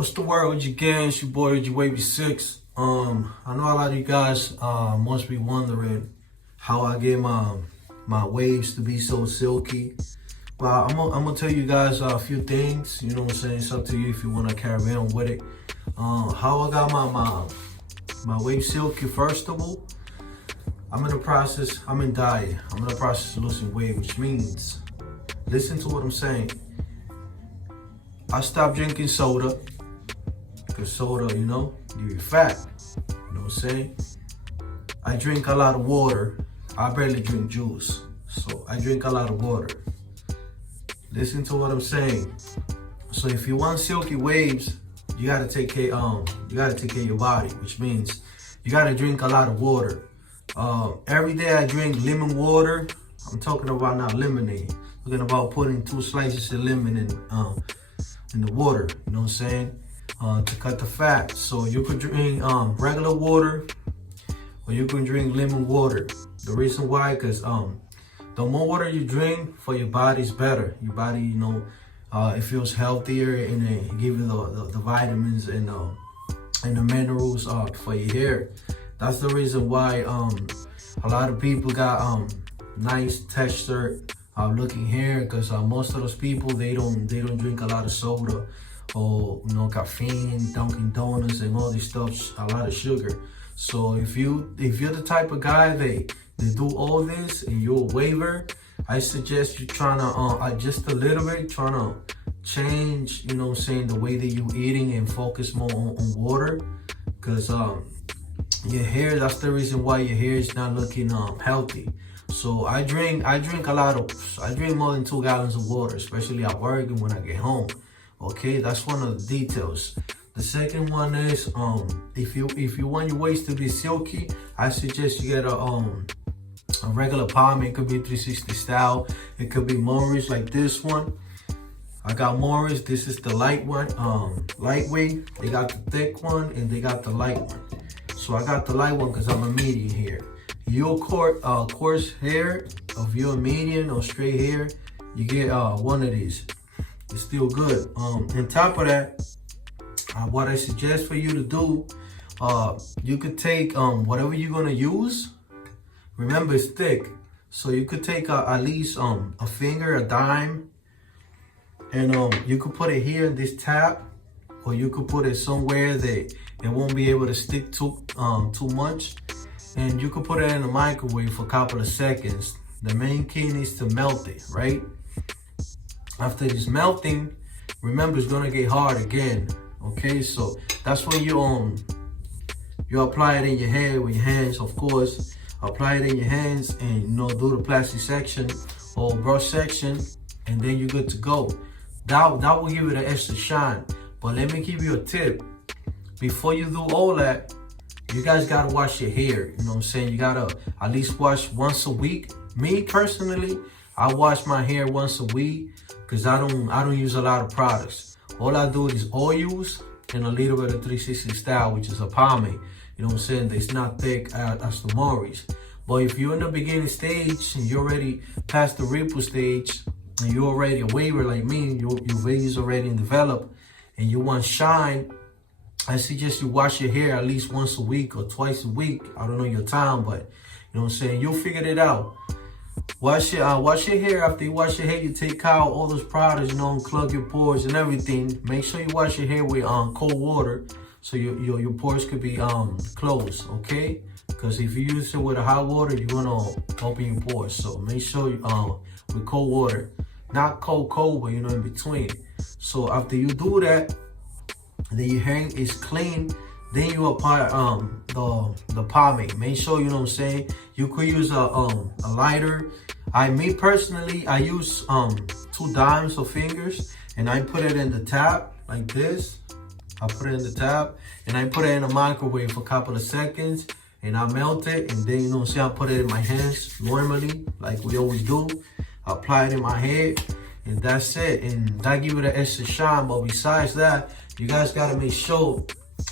What's the word with you gang? It's your boy Wavy6. I know a lot of you guys must be wondering how I get my waves to be so silky. Well, I'm gonna tell you guys a few things. You know what I'm saying? It's up to you if you wanna carry on with it. How I got my wave silky. First of all, I'm in the process. I'm in diet. I'm in the process of losing weight, which means, listen to what I'm saying. I stopped drinking soda. Cause soda, you know, give you fat. You know what I'm saying? I drink a lot of water. I barely drink juice. So I drink a lot of water. Listen to what I'm saying. So if you want silky waves, you gotta take care of your body, which means you gotta drink a lot of water. Every day I drink lemon water. I'm talking about not lemonade. I'm talking about putting 2 slices of lemon in the water. You know what I'm saying? To cut the fat. So you could drink regular water, or you can drink lemon water. The reason why, because the more water you drink for your body is better. Your body, you know, it feels healthier, and it give you the vitamins and the minerals for your hair. That's the reason why a lot of people got nice texture looking hair, because most of those people they don't drink a lot of soda, or you know, caffeine, Dunkin' Donuts, and all this stuff, a lot of sugar. So if you're the type of guy they do all this and you're a waver, I suggest you trying to adjust a little bit, trying to change, you know what I'm saying, the way that you're eating and focus more on water, because your hair, that's the reason why your hair is not looking healthy. So I drink more than 2 gallons of water, especially at work and when I get home. Okay, that's one of the details. The second one is if you want your waist to be silky, I suggest you get a regular pomade. It could be 360 style. It could be Morris, like this one. I got Morris. This is the light one, lightweight. They got the thick one and they got the light one. So I got the light one because I'm a medium here. Your coarse hair, of your medium or straight hair, you get one of these. It's still good. On top of that, what I suggest for you to do, you could take whatever you're gonna use. Remember, it's thick, so you could take at least a finger, a dime, and you could put it here in this tap, or you could put it somewhere that it won't be able to stick too much, and you could put it in the microwave for a couple of seconds. The main key is to melt it, right? After it's melting, remember it's gonna get hard again. Okay, so that's when you apply it in your hair with your hands, of course. Apply it in your hands and, you know, do the plastic section or brush section, and then you're good to go. That will give it an extra shine. But let me give you a tip. Before you do all that, you guys gotta wash your hair. You know what I'm saying? You gotta at least wash once a week. Me personally, I wash my hair once a week because I don't use a lot of products. All I do is oils and a little bit of 360 style, which is a pomade. You know what I'm saying? It's not thick as the Morris. But if you're in the beginning stage and you're already past the ripple stage and you're already a waver like me, your wave is already developed, and you want shine, I suggest you wash your hair at least once a week or twice a week. I don't know your time, but you know what I'm saying? You'll figure it out. Wash your hair. After you wash your hair, you take out all those products, you know, unclog your pores and everything. Make sure you wash your hair with cold water, so your pores could be closed, okay? Because if you use it with a hot water, you're gonna open your pores. So make sure you with cold water, not cold, but you know, in between. So after you do that, then your hair is clean. Then you apply the pomade. Make sure, you know what I'm saying, you could use a lighter. Me personally, I use 2 dimes of fingers, and I put it in the tap like this. I put it in the tap, and I put it in the microwave for a couple of seconds, and I melt it, and then, you know what I'm saying, I put it in my hands normally, like we always do. I apply it in my head, and that's it. And that give it an extra shine. But besides that, you guys gotta make sure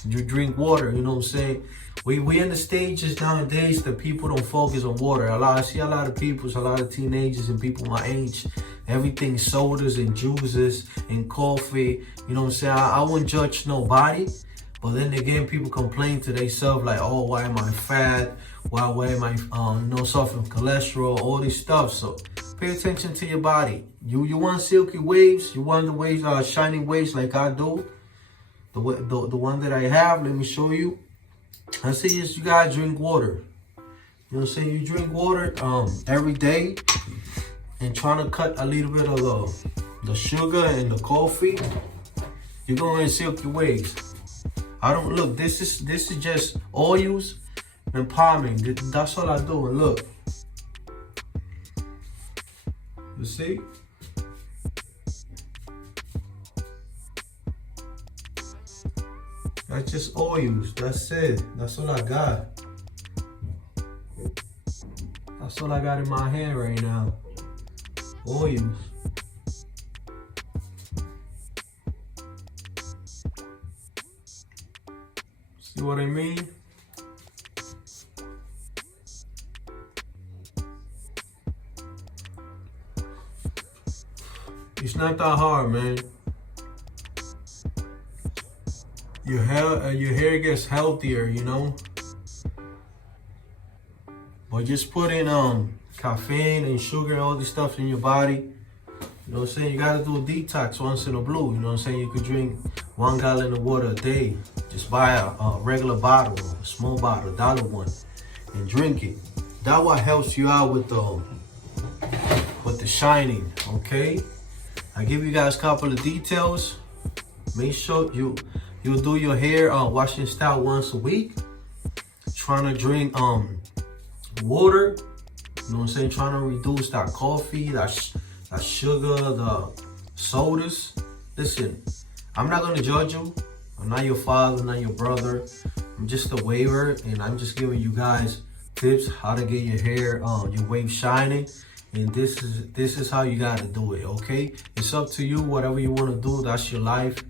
you drink water. You know what I'm saying? We in the stages nowadays that people don't focus on water. I see a lot of people, a lot of teenagers and people my age, everything sodas and juices and coffee. You know what I'm saying? I wouldn't judge nobody. But then again, people complain to themselves like, oh, why am I fat? Why am I suffering cholesterol? All this stuff. So pay attention to your body. You want silky waves? You want the waves, shining waves like I do? The one that I have, let me show you. I suggest you guys drink water. You know what I'm saying? You drink water every day and trying to cut a little bit of the sugar and the coffee. You're gonna get silky waves. I don't look. This is just oils and pomade. That's all I do. And look, you see. That's just oils. That's it. That's all I got. That's all I got in my hand right now. Oils. See what I mean? It's not that hard, man. Your hair gets healthier, you know. But just putting caffeine and sugar and all this stuff in your body, you know what I'm saying? You gotta do a detox once in a blue. You know what I'm saying? You could drink 1 gallon of water a day. Just buy a regular bottle, a small bottle, $1 one, and drink it. That what helps you out with the shining. Okay. I give you guys a couple of details. Make sure you do your hair washing style once a week. Trying to drink water. You know what I'm saying? Trying to reduce that coffee, that sugar, the sodas. Listen, I'm not gonna judge you. I'm not your father, not your brother. I'm just a waver, and I'm just giving you guys tips how to get your hair, your wave shining. And this is how you gotta do it. Okay? It's up to you. Whatever you wanna do, that's your life.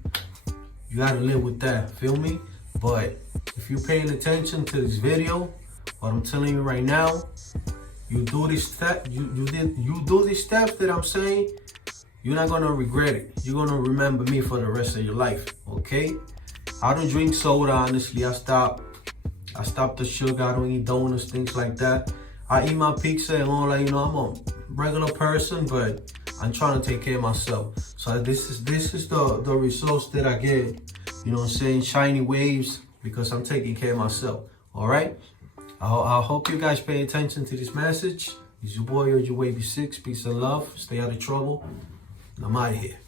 You gotta live with that. Feel me? But if you're paying attention to this video, what I'm telling you right now, you do this step. You do these steps that I'm saying. You're not gonna regret it. You're gonna remember me for the rest of your life. Okay? I don't drink soda, honestly. I stopped the sugar. I don't eat donuts, things like that. I eat my pizza and all that. You know, I'm a regular person, but I'm trying to take care of myself. So this is the results that I get. You know what I'm saying? Shiny waves, because I'm taking care of myself. All right? I hope you guys pay attention to this message. It's your boy, your Wavy 6. Peace and love. Stay out of trouble. And I'm out of here.